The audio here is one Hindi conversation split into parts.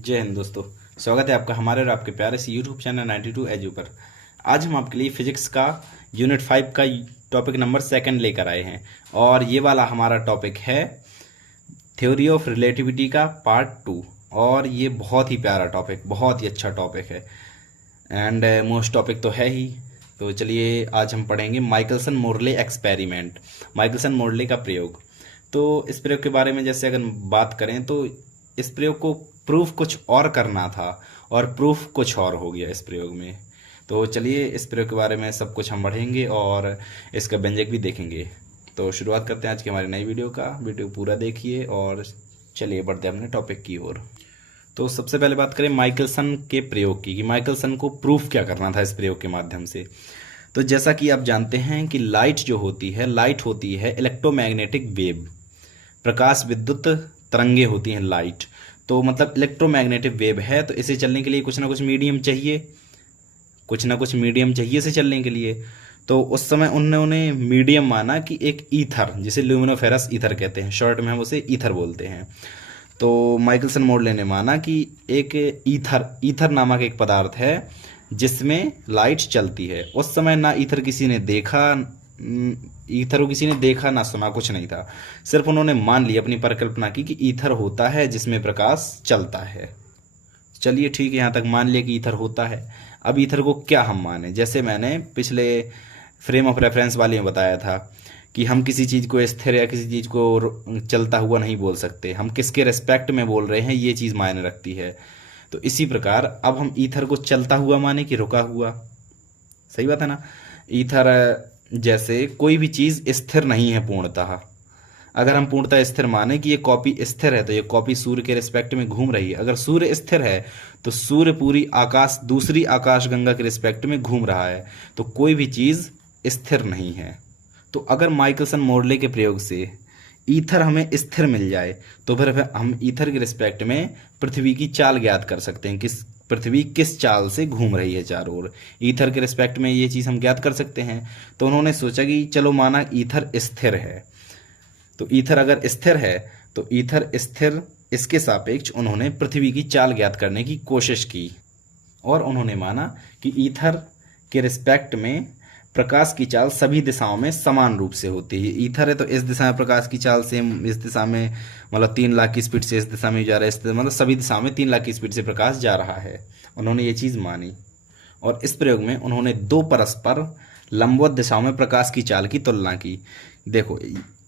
जय हिंद दोस्तों। स्वागत है आपका हमारे और आपके प्यारे से यूट्यूब चैनल 92 एजू पर। आज हम आपके लिए फिजिक्स का यूनिट 5 का टॉपिक नंबर 2 लेकर आए हैं और ये वाला हमारा टॉपिक है थ्योरी ऑफ रिलेटिविटी का पार्ट 2। और ये बहुत ही प्यारा टॉपिक, बहुत ही अच्छा टॉपिक है एंड मोस्ट टॉपिक तो है ही। तो चलिए आज हम पढ़ेंगे Michelson Morley experiment, Michelson Morley का प्रयोग। तो इस प्रयोग के बारे में जैसे अगर बात करें तो इस प्रयोग को प्रूफ कुछ और करना था और प्रूफ कुछ और हो गया इस प्रयोग में। तो चलिए इस प्रयोग के बारे में सब कुछ हम पढ़ेंगे और इसका व्यंजक भी देखेंगे। तो शुरुआत करते हैं आज की हमारी नई वीडियो का। वीडियो पूरा देखिए और चलिए बढ़ते हैं अपने टॉपिक की ओर। तो सबसे पहले बात करें माइकलसन के प्रयोग की कि माइकलसन को प्रूफ क्या करना था इस प्रयोग के माध्यम से। तो जैसा कि आप जानते हैं कि लाइट जो होती है, लाइट होती है इलेक्ट्रोमैग्नेटिक वेव, प्रकाश विद्युत तरंगे होती हैं लाइट। तो मतलब इलेक्ट्रोमैग्नेटिक वेव है तो इसे चलने के लिए कुछ ना कुछ मीडियम चाहिए, कुछ ना कुछ मीडियम चाहिए इसे चलने के लिए। तो उस समय उन्होंने मीडियम माना कि एक ईथर, जिसे ल्यूमिनोफेरस ईथर कहते हैं, शॉर्ट में हम उसे ईथर बोलते हैं। तो माइकलसन मोर्ले ने माना कि एक ईथर नामक एक पदार्थ है जिसमें लाइट चलती है। उस समय ना ईथर किसी ने देखा, ईथर को किसी ने देखा ना सुना, कुछ नहीं था। सिर्फ उन्होंने मान ली, अपनी परिकल्पना की कि ईथर होता है जिसमें प्रकाश चलता है। चलिए ठीक है, यहाँ तक मान लिया कि ईथर होता है। अब ईथर को क्या हम माने, जैसे मैंने पिछले फ्रेम ऑफ रेफरेंस वाले में बताया था कि हम किसी चीज़ को स्थिर या किसी चीज़ को चलता हुआ नहीं बोल सकते, हम किसके रेस्पेक्ट में बोल रहे हैं ये चीज़ मायने रखती है। तो इसी प्रकार अब हम ईथर को चलता हुआ माने कि रुका हुआ। सही बात है ना। ईथर जैसे कोई भी चीज़ स्थिर नहीं है पूर्णतः। अगर हम पूर्णतः स्थिर माने कि ये कॉपी स्थिर है तो ये कॉपी सूर्य के रिस्पेक्ट में घूम रही है। अगर सूर्य स्थिर है तो सूर्य पूरी दूसरी आकाशगंगा के रिस्पेक्ट में घूम रहा है। तो कोई भी चीज़ स्थिर नहीं है। तो अगर माइकलसन मोर्ले के प्रयोग से ईथर हमें स्थिर मिल जाए तो फिर हम ईथर के रिस्पेक्ट में पृथ्वी की चाल ज्ञात कर सकते हैं, पृथ्वी किस चाल से घूम रही है चारों ओर। ईथर के रिस्पेक्ट में ये चीज़ हम ज्ञात कर सकते हैं। तो उन्होंने सोचा कि चलो माना ईथर स्थिर है, तो ईथर अगर स्थिर है तो ईथर स्थिर, इसके सापेक्ष उन्होंने पृथ्वी की चाल ज्ञात करने की कोशिश की और उन्होंने माना कि ईथर के रिस्पेक्ट में प्रकाश की चाल सभी दिशाओं में समान रूप से होती है। ईथर है तो इस दिशा में प्रकाश की चाल सेम, इस दिशा में मतलब 3 लाख की स्पीड से इस दिशा में जा रहा है, मतलब सभी दिशाओं में 3 लाख की स्पीड से प्रकाश जा रहा है। उन्होंने ये चीज़ मानी और इस प्रयोग में उन्होंने 2 परस्पर लंबवत दिशाओं में प्रकाश की चाल की तुलना की। देखो,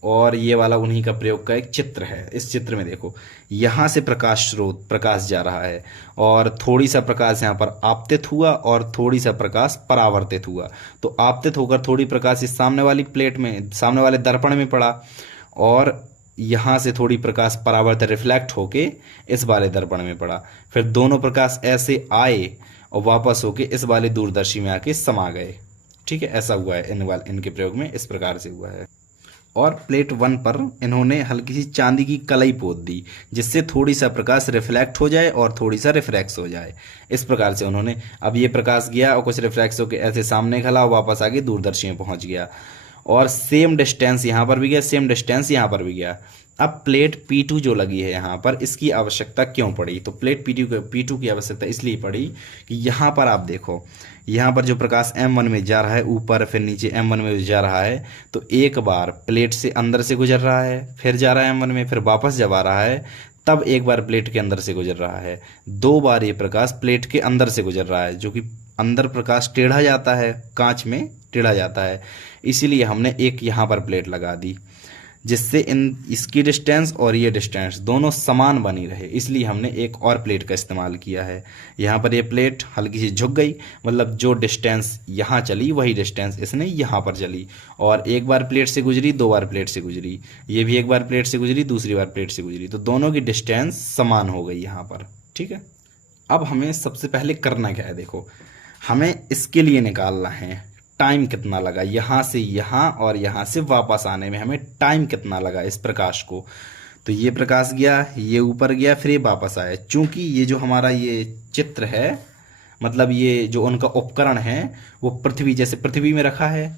और ये वाला उन्हीं का प्रयोग का एक चित्र है। इस चित्र में देखो, यहाँ से प्रकाश जा रहा है और थोड़ी सा प्रकाश यहाँ पर आपतित हुआ और थोड़ी सा प्रकाश परावर्तित हुआ। तो आपतित होकर थोड़ी प्रकाश इस सामने वाली प्लेट में, सामने वाले दर्पण में पड़ा और यहाँ से थोड़ी प्रकाश परावर्तित रिफ्लेक्ट होके इस वाले दर्पण में पड़ा। फिर दोनों प्रकाश ऐसे आए और वापस होके इस वाले दूरदर्शी में आके समा गए। ठीक है, ऐसा हुआ है इनके प्रयोग में, इस प्रकार से हुआ है। और प्लेट 1 पर इन्होंने हल्की सी चांदी की कलई पोत दी जिससे थोड़ी सा प्रकाश रिफ्लेक्ट हो जाए और थोड़ी सा रिफ्रैक्स हो जाए। इस प्रकार से उन्होंने, अब ये प्रकाश गया और कुछ रिफ्रैक्स होकर ऐसे सामने खला और वापस आके दूरदर्शी में पहुंच गया और सेम डिस्टेंस यहाँ पर भी गया, सेम डिस्टेंस यहाँ पर भी गया। अब प्लेट P2 जो लगी है यहाँ पर, इसकी आवश्यकता क्यों पड़ी? तो प्लेट P2 की आवश्यकता इसलिए पड़ी कि यहाँ पर आप देखो, यहाँ पर जो प्रकाश M1 में जा रहा है ऊपर, फिर नीचे M1 में जा रहा है, तो एक बार प्लेट से अंदर से गुजर रहा है, फिर जा रहा है M1 में, फिर वापस जब आ रहा है तब एक बार प्लेट के अंदर से गुजर रहा है। 2 बार ये प्रकाश प्लेट के अंदर से गुजर रहा है, जो कि अंदर प्रकाश टेढ़ा जाता है, कांच में टेढ़ा जाता है। इसीलिए हमने एक यहाँ पर प्लेट लगा दी जिससे इसकी डिस्टेंस और ये डिस्टेंस दोनों समान बनी रहे। इसलिए हमने एक और प्लेट का इस्तेमाल किया है। यहाँ पर ये प्लेट हल्की सी झुक गई, मतलब जो डिस्टेंस यहाँ चली वही डिस्टेंस इसने यहाँ पर चली। और एक बार प्लेट से गुजरी, 2 बार प्लेट से गुजरी, ये भी एक बार प्लेट से गुजरी, दूसरी बार प्लेट से गुजरी, तो दोनों की डिस्टेंस समान हो गई यहाँ पर। ठीक है, अब हमें सबसे पहले करना क्या है, देखो हमें इसके लिए निकालना है टाइम कितना लगा, यहाँ से यहाँ और यहाँ से वापस आने में हमें टाइम कितना लगा इस प्रकाश को। तो ये प्रकाश गया, ये ऊपर गया, फिर ये वापस आया। चूंकि ये जो हमारा ये चित्र है, मतलब ये जो उनका उपकरण है वो पृथ्वी, जैसे पृथ्वी में रखा है,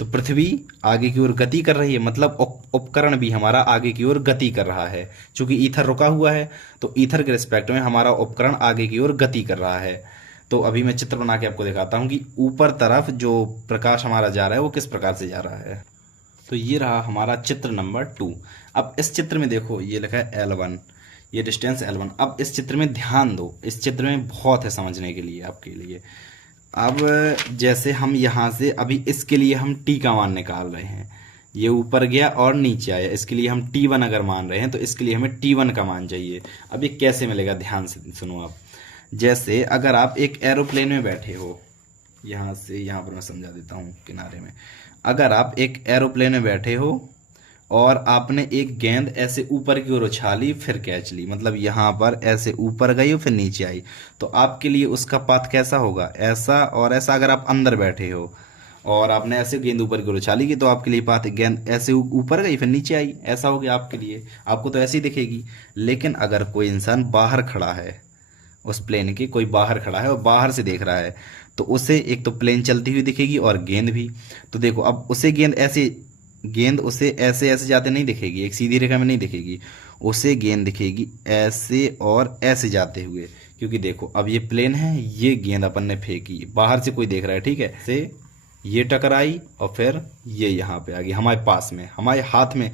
तो पृथ्वी आगे की ओर गति कर रही है, मतलब उपकरण भी हमारा आगे की ओर गति कर रहा है। चूंकि ईथर रुका हुआ है तो ईथर के रिस्पेक्ट में हमारा उपकरण आगे की ओर गति कर रहा है। तो अभी मैं चित्र बना के आपको दिखाता हूँ कि ऊपर तरफ जो प्रकाश हमारा जा रहा है वो किस प्रकार से जा रहा है। तो ये रहा हमारा चित्र नंबर 2। अब इस चित्र में देखो ये लिखा है L1, ये डिस्टेंस L1। अब इस चित्र में ध्यान दो, इस चित्र में बहुत है समझने के लिए आपके लिए। अब जैसे हम यहाँ से अभी इसके लिए हम टी का मान निकाल रहे हैं, ये ऊपर गया और नीचे आया, इसके लिए हम T1 अगर मान रहे हैं तो इसके लिए हमें T1 का मान चाहिए। अब ये कैसे मिलेगा, ध्यान से सुनो आप। जैसे अगर आप एक एरोप्लेन में बैठे हो, यहाँ से यहाँ पर मैं समझा देता हूँ किनारे में। अगर आप एक एरोप्लेन में बैठे हो और आपने एक गेंद ऐसे ऊपर की ओर उछाली फिर कैच ली, मतलब यहाँ पर ऐसे ऊपर गई और फिर नीचे आई, तो आपके लिए उसका पाथ कैसा होगा, ऐसा और ऐसा। अगर आप अंदर बैठे हो और आपने ऐसे गेंद ऊपर की ओर उछाली की तो आपके लिए पाथ गेंद ऐसे ऊपर गई फिर नीचे आई, ऐसा हो गया आपके लिए। आपको तो ऐसे ही दिखेगी। लेकिन अगर कोई इंसान बाहर खड़ा है, उस प्लेन के कोई बाहर खड़ा है और बाहर से देख रहा है, तो उसे एक तो प्लेन चलती हुई दिखेगी और गेंद भी। तो देखो अब उसे गेंद उसे ऐसे ऐसे जाते नहीं दिखेगी, एक सीधी रेखा में नहीं दिखेगी, उसे गेंद दिखेगी ऐसे और ऐसे जाते हुए। क्योंकि देखो अब ये प्लेन है, ये गेंद अपन ने फेंकी, बाहर से कोई देख रहा है, ठीक है, से ये टकराई और फिर ये यहाँ पे आ गई हमारे पास में, हमारे हाथ में।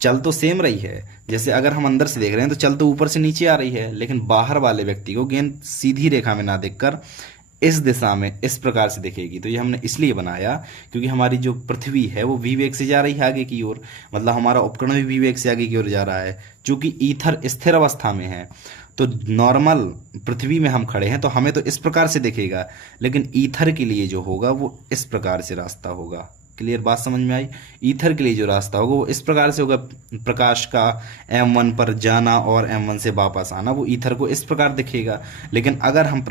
चल तो सेम रही है, जैसे अगर हम अंदर से देख रहे हैं तो चल तो ऊपर से नीचे आ रही है, लेकिन बाहर वाले व्यक्ति को गेंद सीधी रेखा में ना देखकर इस दिशा में इस प्रकार से दिखेगी। तो ये हमने इसलिए बनाया क्योंकि हमारी जो पृथ्वी है वो वी वेग से जा रही है आगे की ओर, मतलब हमारा उपकरण भी वी वेग से आगे की ओर जा रहा है। चूंकि ईथर स्थिर अवस्था में है तो नॉर्मल पृथ्वी में हम खड़े हैं तो हमें तो इस प्रकार से दिखेगा, लेकिन ईथर के लिए जो होगा वो इस प्रकार से रास्ता होगा। क्लियर बात समझ में आई? ईथर के लिए जो रास्ता होगा वो इस प्रकार से होगा, प्रकाश का M1 पर जाना और M1 से वापस आना, वो ईथर को इस प्रकार दिखेगा। लेकिन अगर हम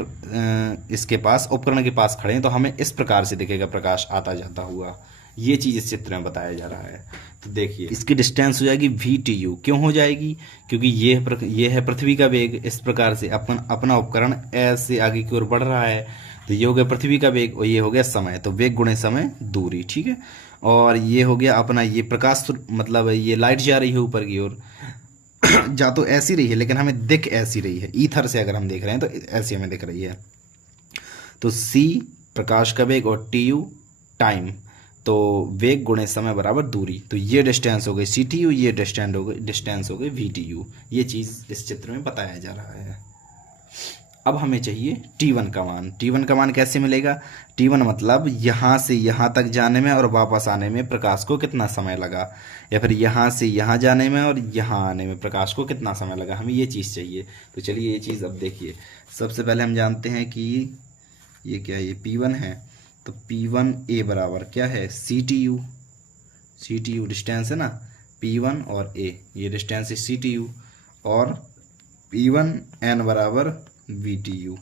इसके पास उपकरण के पास खड़े हैं तो हमें इस प्रकार से दिखेगा प्रकाश आता जाता हुआ। ये चीज़ इस चित्र में बताया जा रहा है। तो देखिए इसकी डिस्टेंस हो जाएगी VTU। क्यों हो जाएगी? क्योंकि ये है पृथ्वी का वेग, इस प्रकार से अपना उपकरण ऐसे आगे की ओर बढ़ रहा है, तो ये हो गया पृथ्वी का वेग और ये हो गया समय, तो वेग गुणे समय दूरी, ठीक है। और ये हो गया अपना ये प्रकाश, मतलब ये लाइट जा रही है ऊपर की ओर जा तो ऐसी रही है लेकिन हमें दिख ऐसी रही है, ईथर से अगर हम देख रहे हैं तो ऐसी हमें दिख रही है। तो C प्रकाश का वेग और TU टाइम, तो वेग गुणे समय बराबर दूरी। तो ये डिस्टेंस हो गई CTU, ये डिस्टेंस हो गई VTU। ये चीज़ इस चित्र में बताया जा रहा है। अब हमें चाहिए T1 का मान। T1 का मान कैसे मिलेगा? T1 मतलब यहाँ से यहाँ तक जाने में और वापस आने में प्रकाश को कितना समय लगा, या फिर यहाँ से यहाँ जाने में और यहाँ आने में प्रकाश को कितना समय लगा, हमें ये चीज़ चाहिए। तो चलिए ये चीज़ अब देखिए। सबसे पहले हम जानते हैं कि ये क्या है, ये P1 है, तो P1A बराबर क्या है, CTU। CTU डिस्टेंस है ना, P1 और A, ये डिस्टेंस है CTU। और P1N बराबर VTU,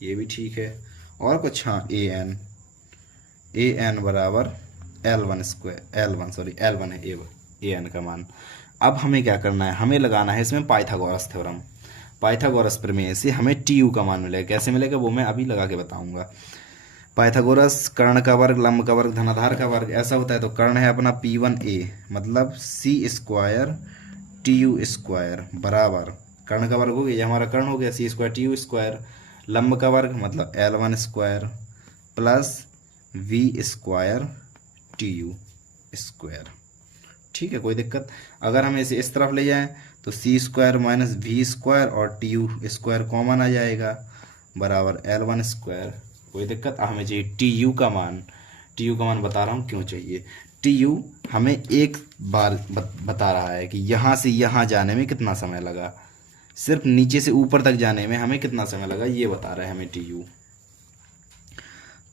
ये भी ठीक है। और कुछ, हाँ, AN बराबर L1 है AN का मान। अब हमें क्या करना है, हमें लगाना है इसमें पाइथागोरस थ्योरम। पाइथागोरस प्रमेय से हमें TU का मान मिलेगा। कैसे मिलेगा वो मैं अभी लगा के बताऊंगा। पाइथागोरस कर्ण का वर्ग, लंब का वर्ग, धनाधार का वर्ग ऐसा होता है। तो कर्ण है अपना P1A, मतलब C² TU स्क्वायर बराबर, कर्ण का वर्ग हो गया, ये हमारा कर्ण हो गया C² TU², लंब का वर्ग मतलब L1² प्लस V² TU²। ठीक है, कोई दिक्कत? अगर हम इसे इस तरफ ले जाएं तो C² माइनस V² और TU² कॉमन आ जाएगा बराबर L1²। कोई दिक्कत? हमें चाहिए TU का मान। TU का मान बता रहा हूँ क्यों चाहिए। TU हमें एक बार बता रहा है कि यहाँ से यहाँ जाने में कितना समय लगा, सिर्फ नीचे से ऊपर तक जाने में हमें कितना समय लगा, ये बता रहा है हमें TU।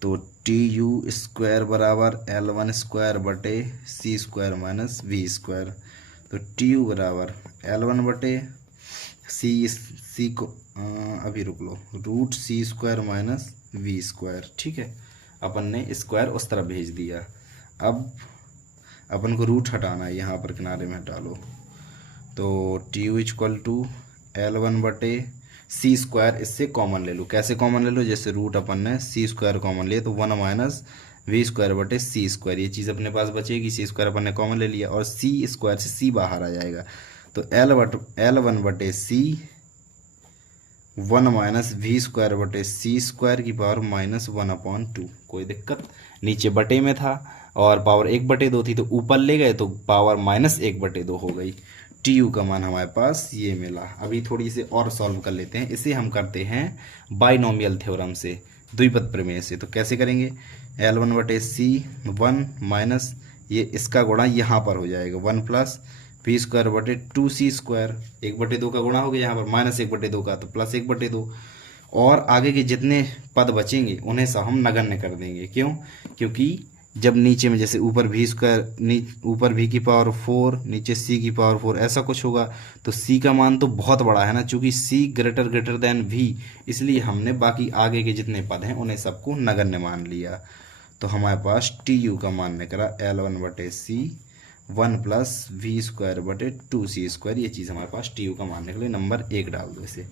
तो TU² बराबर L1² बटे C² माइनस V²। तो TU बराबर L1 बटे C को अभी रुक लो, रूट C² माइनस V²। ठीक है, अपन ने स्क्वायर उस तरफ भेज दिया। अब अपन को रूट हटाना है, यहाँ पर किनारे में हटा लो। तो TU इक्वल टू L1 बटे C², इससे कॉमन ले लो। कैसे कॉमन ले लो? जैसे रूट अपन ने C² कॉमन लिए तो 1 माइनस वी स्क्वायर बटे सी स्क्वायर, ये चीज़ अपने पास बचेगी, सी स्क्वायर अपन ने कॉमन ले लिया और सी स्क्वायर से सी बाहर आ जाएगा, तो एल वन बटे सी 1 माइनस वी स्क्वायर बटे सी स्क्वायर की पावर -1/2। कोई दिक्कत, नीचे बटे में था और पावर 1/2 थी तो ऊपर ले गए तो पावर -1/2 हो गई। टी यू का मान हमारे पास ये मिला। अभी थोड़ी से और सॉल्व कर लेते हैं, इसे हम करते हैं बाइनोमियल थ्योरम से, द्विपद प्रमेय से। तो कैसे करेंगे, L1 बटे सी 1 माइनस ये इसका गुणा यहाँ पर हो जाएगा 1 प्लस वी स्क्वायर बटे 2c स्क्वायर, 1/2 का गुणा हो गया यहाँ पर -1/2 का, तो +1/2। और आगे के जितने पद बचेंगे उन्हें सब हम नगण्य कर देंगे। क्यों, क्योंकि जब नीचे में जैसे ऊपर वी स्क्वायर, ऊपर वी की पावर 4, नीचे सी की पावर 4 ऐसा कुछ होगा, तो सी का मान तो बहुत बड़ा है ना, चूंकि सी ग्रेटर देन वी, इसलिए हमने बाकी आगे के जितने पद हैं उन्हें सबको नगण्य मान लिया। तो हमारे पास टी यू का मान निकला L1 बटे सी 1 प्लस वी स्क्वायर बटे 2c स्क्वायर, ये चीज़ हमारे पास टी यू का मान निकले। नंबर 1 डाल दो इसे।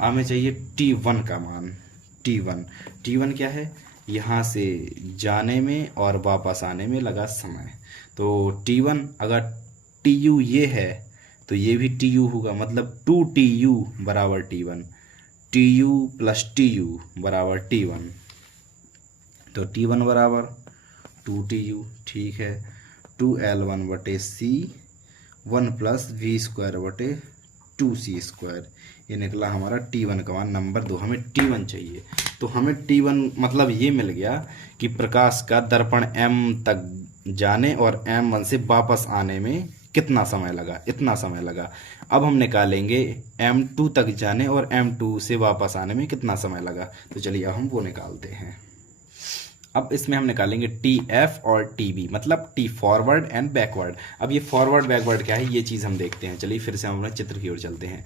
हमें चाहिए T1 का मान। T1 क्या है, यहाँ से जाने में और वापस आने में लगा समय। तो T1 अगर TU ये है तो ये भी TU होगा, मतलब 2TU बराबर T1, TU प्लस TU बराबर T1। तो T1 बराबर 2TU, ठीक है, 2L1 बटे सी 1 प्लस वी स्क्वायर बटे 2c स्क्वायर, ये निकला हमारा T1 का मान। नंबर 2 हमें T1 चाहिए। तो हमें T1 मतलब ये मिल गया कि प्रकाश का दर्पण M तक जाने और M1 से वापस आने में कितना समय लगा, इतना समय लगा। अब हम निकालेंगे M2 तक जाने और M2 से वापस आने में कितना समय लगा। तो चलिए अब हम वो निकालते हैं। अब इसमें हम निकालेंगे TF और TB, मतलब T फॉरवर्ड एंड बैकवर्ड। अब ये फॉरवर्ड बैकवर्ड क्या है ये चीज़ हम देखते हैं। चलिए फिर से हम अपने चित्र की ओर चलते हैं।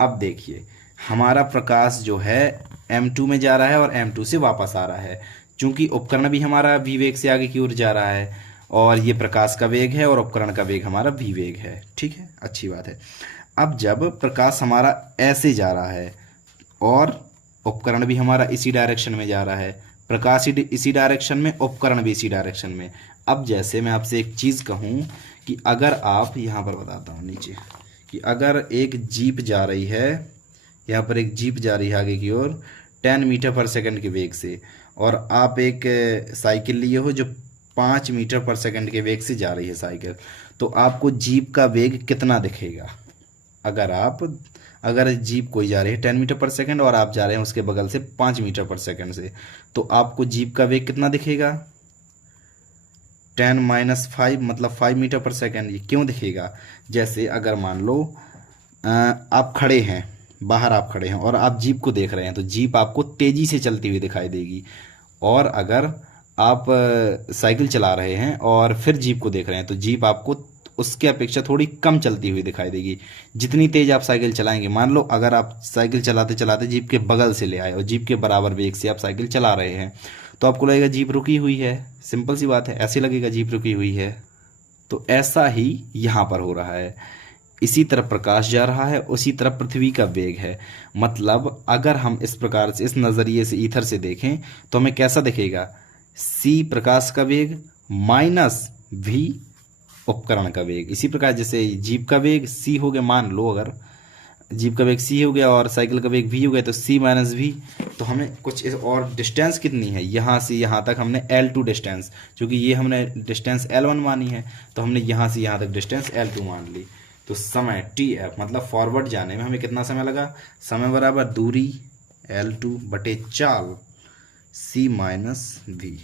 अब देखिए हमारा प्रकाश जो है M2 में जा रहा है और M2 से वापस आ रहा है। चूंकि उपकरण भी हमारा v वेग से आगे की ओर जा रहा है और ये प्रकाश का वेग है और उपकरण का वेग हमारा v वेग है, ठीक है, अच्छी बात है। अब जब प्रकाश हमारा ऐसे जा रहा है और उपकरण भी हमारा इसी डायरेक्शन में जा रहा है, प्रकाश इसी डायरेक्शन में, उपकरण भी इसी डायरेक्शन में। अब जैसे मैं आपसे एक चीज़ कहूँ कि अगर आप यहाँ पर बताता हूँ नीचे कि अगर एक जीप जा रही है, यहाँ पर एक जीप जा रही है आगे की ओर 10 मीटर पर सेकंड के वेग से, और आप एक साइकिल लिए हो जो 5 मीटर पर सेकंड के वेग से जा रही है साइकिल, तो आपको जीप का वेग कितना दिखेगा। अगर जीप कोई जा रही है 10 मीटर पर सेकंड और आप जा रहे हैं उसके बगल से 5 मीटर पर सेकंड से, तो आपको जीप का वेग कितना दिखेगा, 10 माइनस 5 मतलब 5 मीटर पर सेकंड। ये क्यों दिखेगा, जैसे अगर मान लो आप खड़े हैं, बाहर आप खड़े हैं और आप जीप को देख रहे हैं, तो जीप आपको तेज़ी से चलती हुई दिखाई देगी। और अगर आप साइकिल चला रहे हैं और फिर जीप को देख रहे हैं, तो जीप आपको उसके अपेक्षा थोड़ी कम चलती हुई दिखाई देगी। जितनी तेज़ आप साइकिल चलाएंगे, मान लो अगर आप साइकिल चलाते चलाते जीप के बगल से ले आए और जीप के बराबर वेग से आप साइकिल चला रहे हैं, तो आपको लगेगा जीप रुकी हुई है। सिंपल सी बात है, ऐसे लगेगा जीप रुकी हुई है। तो ऐसा ही यहाँ पर हो रहा है, इसी तरफ प्रकाश जा रहा है, उसी तरफ पृथ्वी का वेग है। मतलब अगर हम इस प्रकार से, इस नज़रिए से, ईथर से देखें तो हमें कैसा दिखेगा, सी प्रकाश का वेग माइनस वी उपकरण का वेग। इसी प्रकार जैसे जीप का वेग सी हो गया, मान लो अगर जीप का वेग सी हो गया और साइकिल का वेग वी हो गया, तो सी माइनस वी। तो हमें कुछ और डिस्टेंस कितनी है, यहाँ से यहाँ तक हमने L2 डिस्टेंस, क्योंकि ये हमने डिस्टेंस L1 मानी है, तो हमने यहाँ से यहाँ तक डिस्टेंस L2 मान ली। तो समय TF मतलब फॉरवर्ड जाने में हमें कितना समय लगा, समय बराबर दूरी L2 बटे चाल C माइनस वी,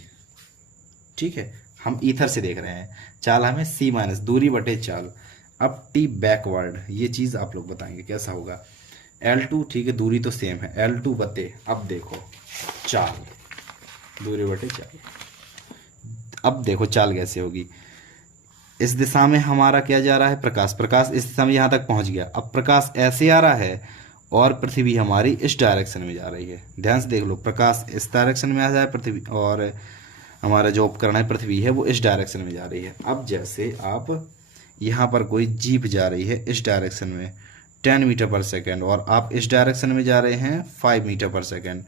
ठीक है। हम ईथर से देख रहे हैं, चाल हमें C माइनस दूरी बटे चाल। अब T बैकवर्ड, ये चीज़ आप लोग बताएंगे कैसा होगा। L2 ठीक है, दूरी तो सेम है, L2 बटे, अब देखो चाल, दूरी बटे चाल। अब देखो चाल कैसे होगी, इस दिशा में हमारा क्या जा रहा है, प्रकाश इस दिशा में यहाँ तक पहुँच गया। अब प्रकाश ऐसे आ रहा है और पृथ्वी हमारी इस डायरेक्शन में जा रही है। ध्यान से देख लो, प्रकाश इस डायरेक्शन में आ जाए पृथ्वी, और हमारा जो उपकरण है पृथ्वी है वो इस डायरेक्शन में जा रही है। अब जैसे आप यहाँ पर कोई जीप जा रही है इस डायरेक्शन में 10 मीटर पर सेकेंड और आप इस डायरेक्शन में जा रहे हैं 5 मीटर पर सेकेंड,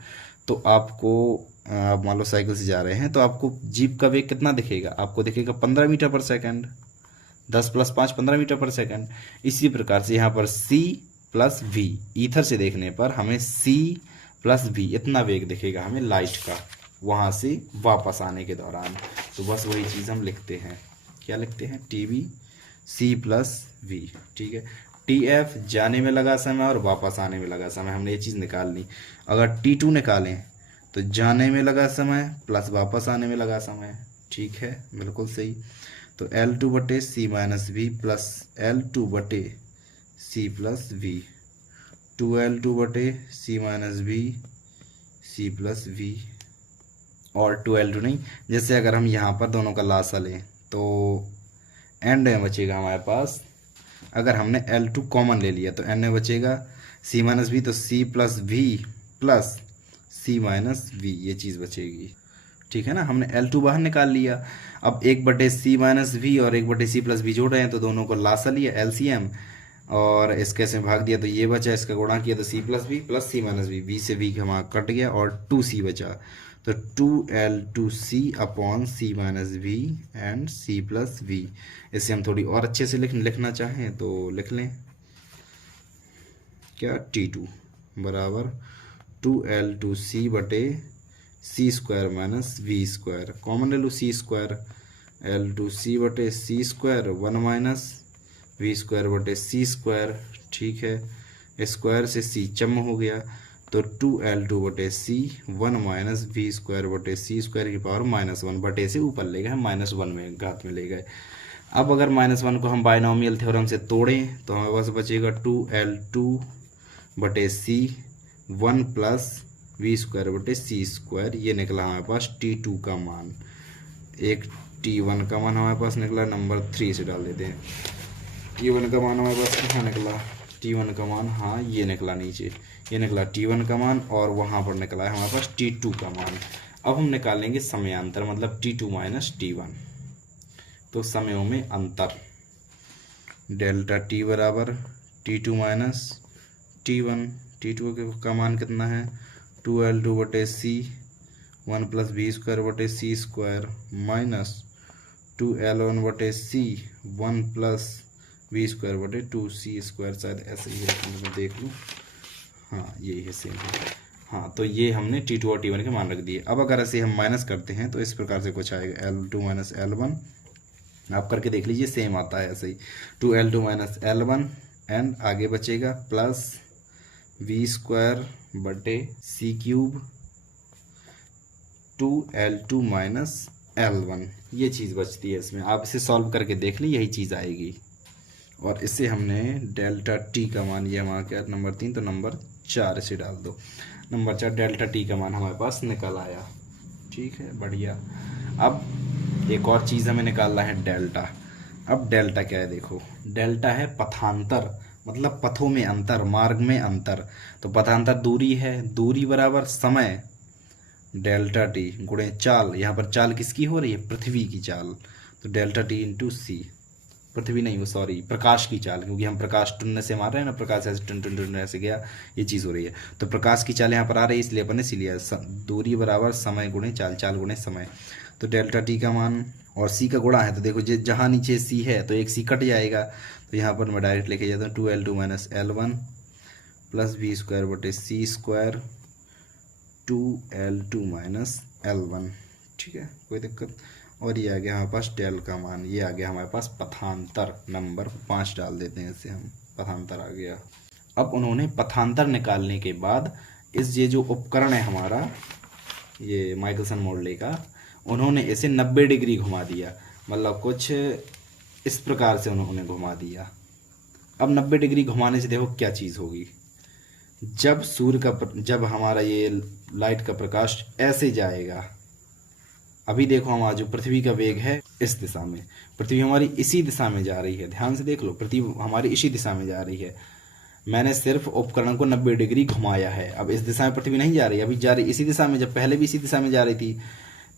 तो आपको आप मान लो साइकिल से जा रहे हैं तो आपको जीप का वेग कितना दिखेगा, आपको दिखेगा 15 मीटर पर सेकंड। 10 + 5 15 मीटर पर सेकंड। इसी प्रकार से यहाँ पर c + v, ईथर से देखने पर हमें c + v इतना वेग दिखेगा हमें लाइट का वहाँ से वापस आने के दौरान। तो बस वही चीज़ हम लिखते हैं, क्या लिखते हैं, tv c + v। ठीक है, tf जाने में लगा समय और वापस आने में लगा समय, हमने ये चीज़ निकाल ली। अगर t2 निकालें तो जाने में लगा समय प्लस वापस आने में लगा समय। ठीक है, बिल्कुल सही। तो L2/c - v plus L2/c + v, 2L2/c - v c + v, और 2L2 नहीं, जैसे अगर हम यहाँ पर दोनों का लासा लें तो एंड में बचेगा हमारे पास, अगर हमने L2 कॉमन ले लिया तो एंड में बचेगा c - v, तो c + v plus c - v ये चीज़ बचेगी। ठीक है ना, हमने L2 बाहर निकाल लिया। अब 1/c - v और 1/c + v जोड़ रहे हैं तो दोनों को लासा लिया LCM और इसके से भाग दिया तो ये बचा, इसका गुणा किया तो c + v plus c - v, v से v हमारा कट गया और 2c बचा। तो 2L2c upon c - v and c + v। इसे हम थोड़ी और अच्छे से लिखना चाहें तो लिख लें, क्या, T2 बराबर 2L2c/c² - v², कॉमन ले लो c², L2c/c², 1 - v²/c²। ठीक है, स्क्वायर से c चम हो गया तो 2L2/c 1 - v²/c² की पावर -1, बटे से ऊपर ले गए हम -1 में घात में ले गए। अब अगर -1 को हम बायनोमियल थ्योरम से तोड़ें तो हमारे पास बचेगा 2L2/c 1 + v²/c²। ये निकला हमारे पास T2 का मान। एक T1 का मान हमारे पास निकला, नंबर 3 से डाल देते हैं। T1 का मान हमारे पास कहाँ निकला, T1 का मान, हाँ ये निकला नीचे, ये निकला T1 का मान और वहाँ पर निकला है हमारे पास T2 का मान। अब हम निकालेंगे समयांतर, मतलब T2 - T1, तो समयों में अंतर। ΔT बराबर T2 - T1, T2 का मान कितना है, 2L2/c 1 + v²/c² minus 2L1/c 1 + v²/2c², शायद ऐसे ही है, मैं देख लूँ, हाँ यही है, सेम है। हाँ, तो ये हमने T2 और T1 के मान रख दिए। अब अगर ऐसे हम माइनस करते हैं तो इस प्रकार से कुछ आएगा, L2 - L1, आप करके देख लीजिए, सेम आता है ऐसे ही, 2L2 - L1 एंड आगे बचेगा प्लस v²/c³ 2L2 - L1, ये चीज़ बचती है इसमें। आप इसे सॉल्व करके देख ली, यही चीज़ आएगी। और इससे हमने ΔT का मान, ये हमारा क्या, नंबर 3, तो नंबर 4 इसे डाल दो, नंबर 4 ΔT का मान हमारे पास निकल आया। ठीक है, बढ़िया। अब एक और चीज़ हमें निकालना है, डेल्टा। अब डेल्टा क्या है, देखो, डेल्टा है पथांतर, मतलब पथों में अंतर, मार्ग में अंतर। तो पथांतर दूरी है, दूरी बराबर समय ΔT गुणे चाल, यहाँ पर चाल किसकी हो रही है, पृथ्वी की चाल, तो ΔT × c, पृथ्वी नहीं, वो सॉरी, प्रकाश की चाल, क्योंकि हम प्रकाश टुन्न से मार रहे हैं ना, प्रकाश ऐसे टुन टुन टुन ऐसे गया, ये चीज़ हो रही है। तो प्रकाश की चाल यहाँ पर आ रही है, इसलिए अपन ने सी लिया, दूरी बराबर समय गुणे चाल, चाल गुणे समय। तो ΔT का मान और c का गुणा है, तो देखो जहाँ नीचे c है तो एक c कट जाएगा, तो यहाँ पर मैं डायरेक्ट लेके जाता हूँ, 2L2 - L1 plus v²/c², 2L2 - L1। ठीक है, कोई दिक्कत। और ये आ गया हमारे पास डेल का मान, ये आ गया हमारे पास पथांतर, नंबर 5 डाल देते हैं इससे हम, पथांतर आ गया। अब उन्होंने पथांतर निकालने के बाद ये जो उपकरण है हमारा, ये माइकलसन मोर्ले का, उन्होंने इसे 90 डिग्री घुमा दिया, मतलब कुछ इस प्रकार से उन्होंने घुमा दिया। अब 90 डिग्री घुमाने से देखो क्या चीज़ होगी, जब जब हमारा ये लाइट का प्रकाश ऐसे जाएगा, अभी देखो हमारा जो पृथ्वी का वेग है इस दिशा में, पृथ्वी हमारी इसी दिशा में जा रही है, ध्यान से देख लो, पृथ्वी हमारी इसी दिशा में जा रही है। मैंने सिर्फ उपकरण को 90 डिग्री घुमाया है, अब इस दिशा में पृथ्वी नहीं जा रही, अभी जा रही इसी दिशा में, जब पहले भी इसी दिशा में जा रही थी।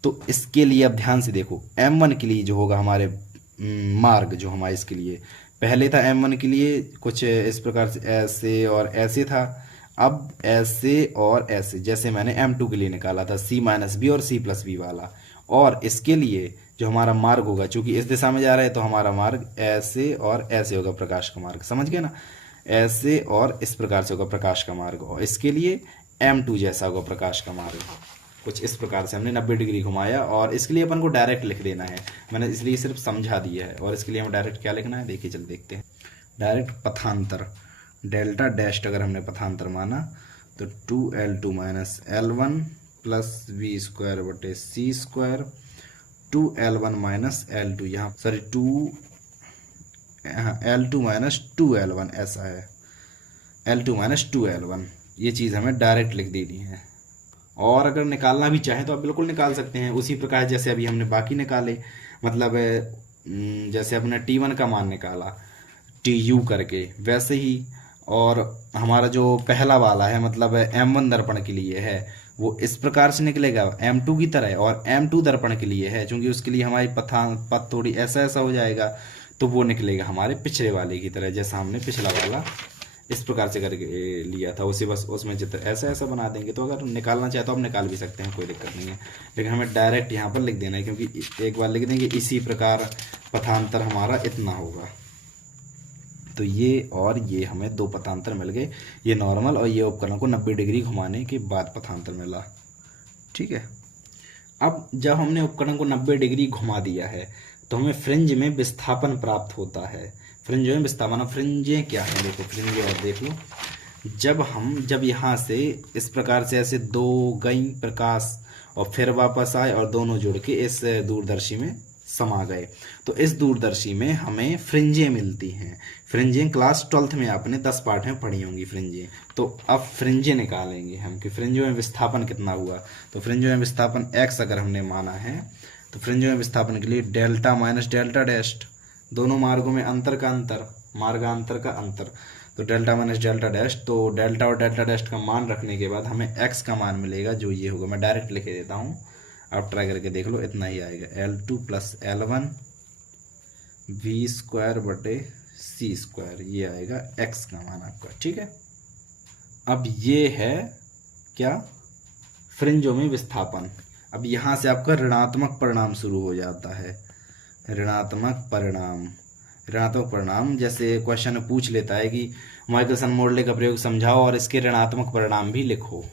तो इसके लिए अब ध्यान से देखो, M1 के लिए जो होगा हमारे मार्ग, जो हमारे इसके लिए पहले था, M1 के लिए कुछ इस प्रकार से ऐसे और ऐसे था, अब ऐसे और ऐसे, जैसे मैंने M2 के लिए निकाला था C-B और C+B वाला, और इसके लिए जो हमारा मार्ग होगा, चूंकि इस दिशा में जा रहा है तो हमारा मार्ग ऐसे और ऐसे होगा, प्रकाश का मार्ग, समझ गए ना, ऐसे और इस प्रकार से होगा प्रकाश का मार्ग, और इसके लिए M2 जैसा होगा प्रकाश का मार्ग। कुछ इस प्रकार से हमने 90 डिग्री घुमाया, और इसके लिए अपन को डायरेक्ट लिख देना है, मैंने इसलिए सिर्फ समझा दिया है। और इसके लिए हमें डायरेक्ट क्या लिखना है, देखिए चल देखते हैं। डायरेक्ट पथांतर, डेल्टा डैश अगर हमने पथांतर माना तो 2L2 minus L1 plus we square बटे सी स्क्वायर, 2L1 माइनस L2, यहाँ सॉरी L2 माइनस 2L1 ऐसा है, L2 माइनस 2L1, ये चीज़ हमें डायरेक्ट लिख देनी है। और अगर निकालना भी चाहें तो आप बिल्कुल निकाल सकते हैं, उसी प्रकार जैसे अभी हमने बाकी निकाले, मतलब जैसे अपने T1 का मान निकाला TU करके, वैसे ही। और हमारा जो पहला वाला है मतलब M1 दर्पण के लिए है, वो इस प्रकार से निकलेगा M2 की तरह, और M2 दर्पण के लिए है, क्योंकि उसके लिए हमारी पथ थोड़ी ऐसा ऐसा हो जाएगा, तो वो निकलेगा हमारे पिछले वाले की तरह, जैसा हमने पिछला वाला इस प्रकार से करके लिया था, उसे बस उसमें चित्र ऐसा ऐसा बना देंगे। तो अगर निकालना चाहे तो आप निकाल भी सकते हैं, कोई दिक्कत नहीं है, लेकिन हमें डायरेक्ट यहाँ पर लिख देना है, क्योंकि एक बार लिख देंगे इसी प्रकार पथांतर हमारा इतना होगा। तो ये और ये हमें दो पथांतर मिल गए, ये नॉर्मल और ये उपकरण को 90 डिग्री घुमाने के बाद पथांतर मिला, ठीक है। अब जब हमने उपकरण को 90 डिग्री घुमा दिया है तो हमें फ्रिंज में विस्थापन प्राप्त होता है। फ्रिंज में विस्थापन, अब फ्रिंजें क्या है, देखो फ्रिंजें और देख लो। जब यहाँ से इस प्रकार से ऐसे दो गई प्रकाश और फिर वापस आए और दोनों जुड़ के इस दूरदर्शी में समा गए, तो इस दूरदर्शी में हमें फ्रिंजें मिलती हैं। फ्रिंजें क्लास 12th में आपने 10 पार्ट में पढ़ी होंगी फ्रिंजें। तो अब फ्रिंजें निकालेंगे हम कि फ्रिंजों में विस्थापन कितना हुआ। तो फ्रिंजों में विस्थापन x अगर हमने माना है तो फ्रिंजों में विस्थापन के लिए डेल्टा माइनस डेल्टा डैश, दोनों मार्गों में अंतर का अंतर, मार्गांतर का अंतर, तो डेल्टा माइनस डेल्टा डैश, तो डेल्टा और डेल्टा डैश का मान रखने के बाद हमें x का मान मिलेगा, जो ये होगा। मैं डायरेक्ट लिख देता हूँ, आप ट्राई करके देख लो, इतना ही आएगा L2 plus L1 we square बटे सी स्क्वायर, ये आएगा x का मान आपका, ठीक है। अब ये है क्या, फ्रिंजों में विस्थापन। अब यहाँ से आपका ऋणात्मक परिणाम शुरू हो जाता है, ऋणात्मक परिणाम। ऋणात्मक परिणाम जैसे क्वेश्चन पूछ लेता है कि माइकलसन मोडले का प्रयोग समझाओ और इसके ऋणात्मक परिणाम भी लिखो,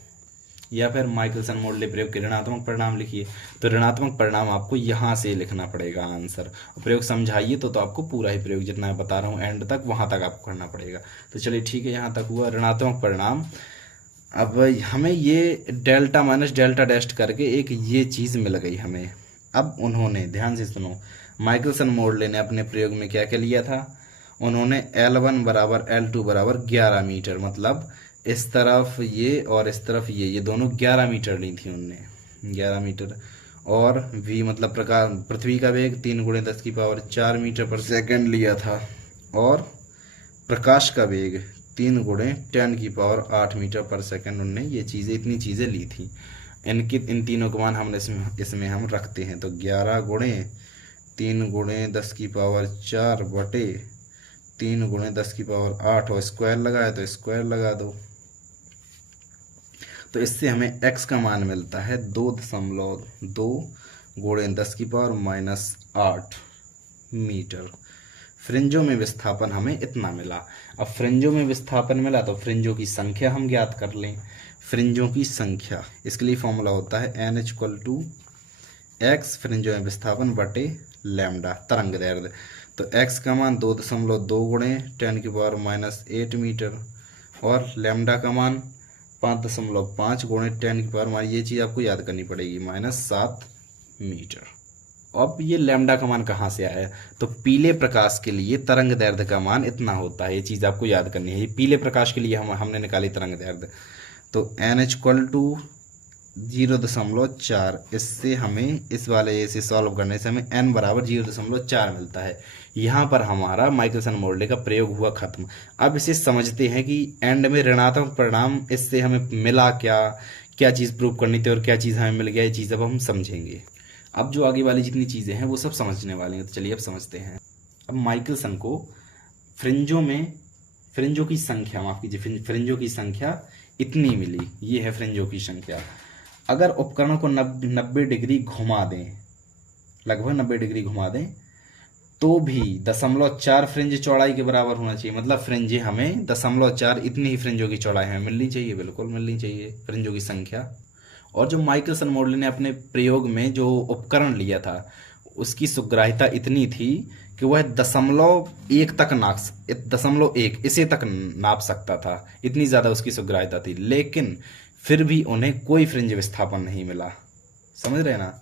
या फिर माइकलसन मोडले प्रयोग के ऋणात्मक परिणाम लिखिए, तो ऋणात्मक परिणाम आपको यहाँ से लिखना पड़ेगा आंसर। प्रयोग समझाइए तो आपको पूरा ही प्रयोग जितना मैं बता रहा हूँ एंड तक, वहाँ तक आपको करना पड़ेगा। तो चलिए ठीक है, यहाँ तक हुआ ऋणात्मक परिणाम। अब हमें ये डेल्टा माइनस डेल्टा डैश करके एक ये चीज़ मिल गई हमें। अब उन्होंने, ध्यान से सुनो, माइकलसन मोडले ने अपने प्रयोग में क्या क्या लिया था, उन्होंने L1 बराबर L2 बराबर 11 मीटर, मतलब इस तरफ ये और इस तरफ ये दोनों 11 मीटर ली थी उनने, 11 मीटर। और v मतलब प्रकाश पृथ्वी का वेग 3 × 10⁴ मीटर पर सेकंड लिया था, और प्रकाश का वेग 3 × 10⁸ मीटर पर सेकंड, उनने ये चीज़ें, इतनी चीज़ें ली थी। इन तीनों का मान हमने इसमें हम रखते हैं, तो 11 × 3 × 10⁴ बटे 3 × 10⁸, और स्क्वायर लगाए तो स्क्वायर लगा दो, तो इससे हमें x का मान मिलता है 2.2 × 10⁻⁸ मीटर। फ्रिंजों में विस्थापन हमें इतना मिला। अब फ्रिंजों में विस्थापन मिला तो फ्रिंजों की संख्या हम ज्ञात कर लें। फ्रिंजों की संख्या, इसके लिए फॉर्मूला होता है n = x फ्रिंजों में विस्थापन बटे लैम्डा तरंग दैर्ध्य। तो x का मान 2.2 × 10⁻⁸ मीटर, और लैम्डा का मान 5.5 × 10⁻, ये चीज़ आपको याद करनी पड़ेगी, -7 मीटर। अब ये लैम्डा का मान कहाँ से आया, तो पीले प्रकाश के लिए तरंग दैर्ध्य का मान इतना होता है, ये चीज़ आपको याद करनी है। ये पीले प्रकाश के लिए हमने निकाली तरंग दैर्ध्य, तो n = 0.4। इससे हमें इस वाले से सॉल्व करने से हमें n बराबर 0.4 मिलता है। यहाँ पर हमारा माइकलसन मोडले का प्रयोग हुआ खत्म। अब इसे समझते हैं कि एंड में ऋणात्मक परिणाम इससे हमें मिला क्या, क्या चीज़ प्रूव करनी थी और क्या चीज़ हमें मिल गया, ये चीज़ अब हम समझेंगे। अब जो आगे वाली जितनी चीज़ें हैं वो सब समझने वाले हैं, तो चलिए अब समझते हैं। अब माइकलसन को फ्रिंजों की संख्या, माफ कीजिए, फ्रिंजों की संख्या इतनी मिली। ये है फ्रिंजों की संख्या। अगर उपकरण को 90 डिग्री घुमा दें, लगभग 90 डिग्री घुमा दें, तो भी 0.4 फ्रिंज चौड़ाई के बराबर होना चाहिए। मतलब फ्रिंजें हमें 0.4 इतनी ही फ्रिंजों की चौड़ाई हमें मिलनी चाहिए, बिल्कुल मिलनी चाहिए फ्रिंजों की संख्या। और जो माइकलसन मोडले ने अपने प्रयोग में जो उपकरण लिया था उसकी सुग्राह्यता इतनी थी कि वह 0.1 तक 0.1 इसे तक नाप सकता था। इतनी ज़्यादा उसकी सुग्राह्यता थी, लेकिन फिर भी उन्हें कोई फ्रिंज विस्थापन नहीं मिला। समझ रहे हैं ना?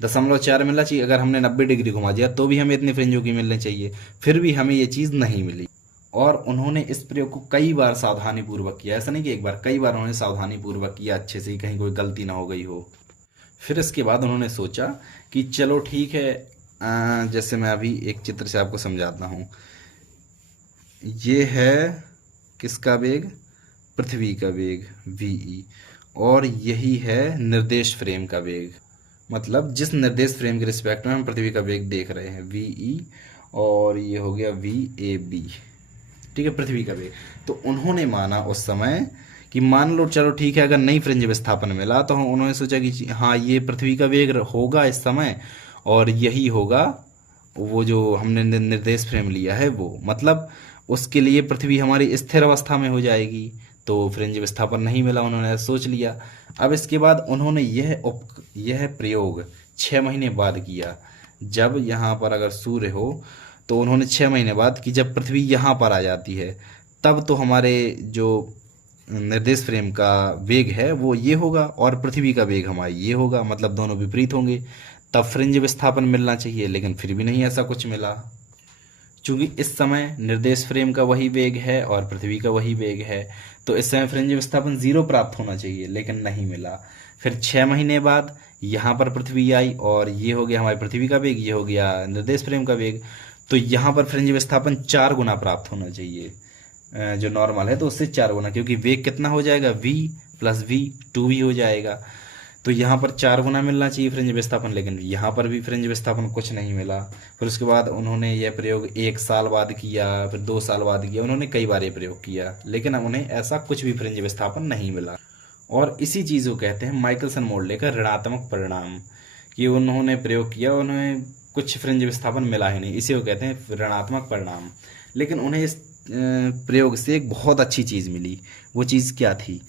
0.4 मिलना चाहिए, अगर हमने 90 डिग्री घुमा दिया तो भी हमें इतनी फ्रिंजों की मिलनी चाहिए, फिर भी हमें ये चीज़ नहीं मिली। और उन्होंने इस प्रयोग को कई बार सावधानी पूर्वक किया, ऐसा नहीं कि एक बार, कई बार उन्होंने सावधानी पूर्वक किया अच्छे से, कहीं कोई गलती ना हो गई हो। फिर इसके बाद उन्होंने सोचा कि चलो ठीक है, जैसे मैं अभी एक चित्र से आपको समझाता हूँ। ये है किसका वेग? पृथ्वी का वेग वी, और यही है निर्देश फ्रेम का वेग। मतलब जिस निर्देश फ्रेम के रिस्पेक्ट में हम पृथ्वी का वेग देख रहे हैं वी, और ये हो गया वी ए बी, ठीक है, पृथ्वी का वेग। तो उन्होंने माना उस समय कि मान लो चलो ठीक है, अगर नई फ्रिंज विस्थापन मिला तो उन्होंने सोचा कि हाँ ये पृथ्वी का वेग होगा इस समय, और यही होगा वो जो हमने निर्देश फ्रेम लिया है वो, मतलब उसके लिए पृथ्वी हमारी स्थिर अवस्था में हो जाएगी। तो फ्रिंज विस्थापन नहीं मिला, उन्होंने ऐसा सोच लिया। अब इसके बाद उन्होंने यह प्रयोग 6 महीने बाद किया। जब यहाँ पर अगर सूर्य हो तो उन्होंने 6 महीने बाद कि जब पृथ्वी यहाँ पर आ जाती है तब तो हमारे जो निर्देश फ्रेम का वेग है वो ये होगा और पृथ्वी का वेग हमारा ये होगा, मतलब दोनों विपरीत होंगे, तब फ्रिंज विस्थापन मिलना चाहिए। लेकिन फिर भी नहीं ऐसा कुछ मिला, चूंकि इस समय निर्देश फ्रेम का वही वेग है और पृथ्वी का वही वेग है, तो इस समय फ्रिंज विस्थापन 0 प्राप्त होना चाहिए, लेकिन नहीं मिला। फिर 6 महीने बाद यहाँ पर पृथ्वी आई और ये हो गया हमारी पृथ्वी का वेग, ये हो गया निर्देश फ्रेम का वेग, तो यहाँ पर फ्रिंज विस्थापन 4 गुना प्राप्त होना चाहिए, जो नॉर्मल है तो उससे 4 गुना, क्योंकि वेग कितना हो जाएगा v प्लस v 2v हो जाएगा। तो यहाँ पर 4 गुना मिलना चाहिए फ्रिंज विस्थापन, लेकिन यहाँ पर भी फ्रिंज विस्थापन कुछ नहीं मिला। फिर उसके बाद उन्होंने यह प्रयोग 1 साल बाद किया, फिर 2 साल बाद किया, उन्होंने कई बार ये प्रयोग किया, लेकिन उन्हें ऐसा कुछ भी फ्रिंज विस्थापन नहीं मिला। और इसी चीज़ को कहते हैं माइकलसन मोडले का ऋणात्मक परिणाम, कि उन्होंने प्रयोग किया, उन्हें कुछ फ्रिंज विस्थापन मिला ही नहीं, इसी को कहते हैं ऋणात्मक परिणाम। लेकिन उन्हें इस प्रयोग से एक बहुत अच्छी चीज़ मिली। वो चीज़ क्या थी?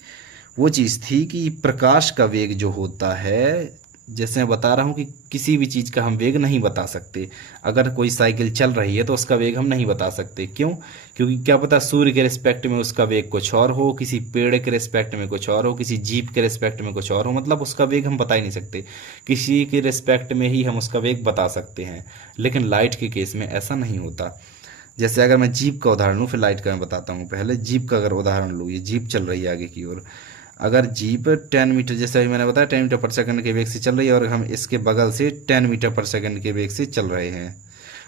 वो चीज़ थी कि प्रकाश का वेग जो होता है, जैसे मैं बता रहा हूँ कि किसी भी चीज़ का हम वेग नहीं बता सकते। अगर कोई साइकिल चल रही है तो उसका वेग हम नहीं बता सकते, क्यों? क्योंकि क्या पता सूर्य के रिस्पेक्ट में उसका वेग कुछ और हो, किसी पेड़ के रिस्पेक्ट में कुछ और हो, किसी जीप के रिस्पेक्ट में कुछ और हो, मतलब उसका वेग हम बता ही नहीं सकते। किसी के रिस्पेक्ट में ही हम उसका वेग बता सकते हैं, लेकिन लाइट के केस में ऐसा नहीं होता। जैसे अगर मैं जीप का उदाहरण लूँ, फिर लाइट का मैं बताता हूँ। पहले जीप का अगर उदाहरण लूँ, ये जीप चल रही है आगे की ओर, अगर जीप 10 मीटर, जैसे अभी मैंने बताया 10 मीटर पर सेकंड के वेग से चल रही है और हम इसके बगल से 10 मीटर पर सेकंड के वेग से चल रहे हैं,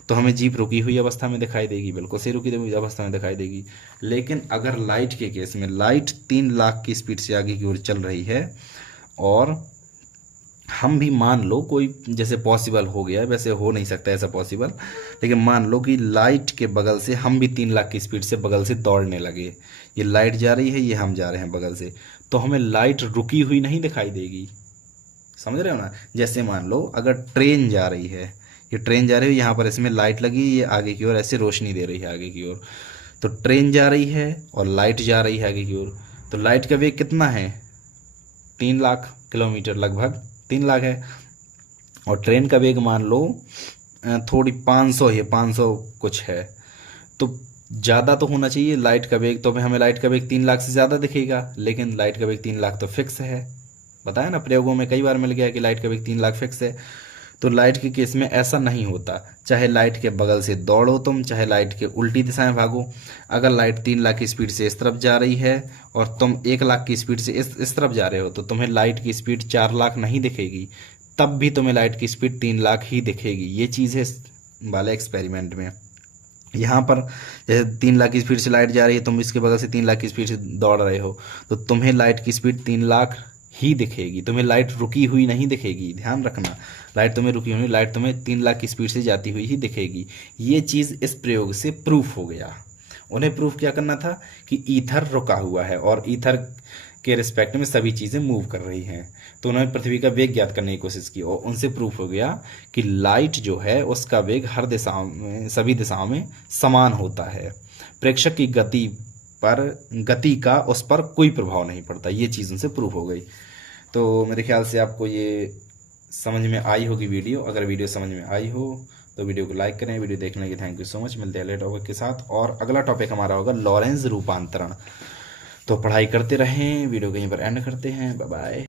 तो हमें जीप रुकी हुई अवस्था में दिखाई देगी, बिल्कुल सही रुकी हुई अवस्था में दिखाई देगी। लेकिन अगर लाइट के केस में, लाइट 3 लाख की स्पीड से आगे की ओर चल रही है और हम भी मान लो कोई, जैसे पॉसिबल हो गया, वैसे हो नहीं सकता ऐसा पॉसिबल, लेकिन मान लो कि लाइट के बगल से हम भी 3 लाख की स्पीड से बगल से दौड़ने लगे, ये लाइट जा रही है, ये हम जा रहे हैं बगल से, तो हमें लाइट रुकी हुई नहीं दिखाई देगी। समझ रहे हो ना? जैसे मान लो अगर ट्रेन जा रही है, ये ट्रेन जा रही है, यहाँ पर इसमें लाइट लगी, ये आगे की ओर ऐसे रोशनी दे रही है आगे की ओर, तो ट्रेन जा रही है और लाइट जा रही है आगे की ओर, तो लाइट का वेग कितना है? 3 लाख किलोमीटर, लगभग 3 लाख है, और ट्रेन का वेग मान लो थोड़ी 500 है, 500 कुछ है, तो ज़्यादा तो होना चाहिए लाइट का वेग, तो हमें लाइट का वेग 3 लाख से ज़्यादा दिखेगा, लेकिन लाइट का वेग 3 लाख तो फिक्स है। बताया ना, प्रयोगों में कई बार मिल गया कि लाइट का वेग 3 लाख फिक्स है। तो लाइट के केस में ऐसा नहीं होता, चाहे लाइट के बगल से दौड़ो तुम, चाहे लाइट के उल्टी दिशा में भागो, अगर लाइट 3 लाख की स्पीड से इस तरफ जा रही है और तुम 1 लाख की स्पीड से इस तरफ जा रहे हो, तो तुम्हें लाइट की स्पीड 4 लाख नहीं दिखेगी, तब भी तुम्हें लाइट की स्पीड 3 लाख ही दिखेगी। ये चीज़ है वाले एक्सपेरिमेंट में। यहाँ पर जैसे 3 लाख की स्पीड से लाइट जा रही है, तुम इसके बगल से 3 लाख की स्पीड से दौड़ रहे हो, तो तुम्हें लाइट की स्पीड 3 लाख ही दिखेगी, तुम्हें लाइट रुकी हुई नहीं दिखेगी। ध्यान रखना, लाइट तुम्हें रुकी हुई, लाइट तुम्हें 3 लाख की स्पीड से जाती हुई ही दिखेगी। ये चीज़ इस प्रयोग से प्रूफ हो गया। उन्हें प्रूफ क्या करना था कि ईथर रुका हुआ है, और ईथर के रिस्पेक्ट में सभी चीज़ें मूव कर रही हैं। तो उन्होंने पृथ्वी का वेग ज्ञात करने की कोशिश की और उनसे प्रूफ हो गया कि लाइट जो है उसका वेग हर दिशाओं में, सभी दिशाओं में समान होता है। प्रेक्षक की गति का उस पर कोई प्रभाव नहीं पड़ता। ये चीज़ उनसे प्रूफ हो गई। तो मेरे ख्याल से आपको ये समझ में आई होगी वीडियो। अगर वीडियो समझ में आई हो तो वीडियो को लाइक करें। वीडियो देखने के थैंक यू सो मच। मिलते हैं अगले टॉपिक के साथ। और अगला टॉपिक हमारा होगा लॉरेंज रूपांतरण। तो पढ़ाई करते रहें। वीडियो को यहीं पर एंड करते हैं। Bye bye.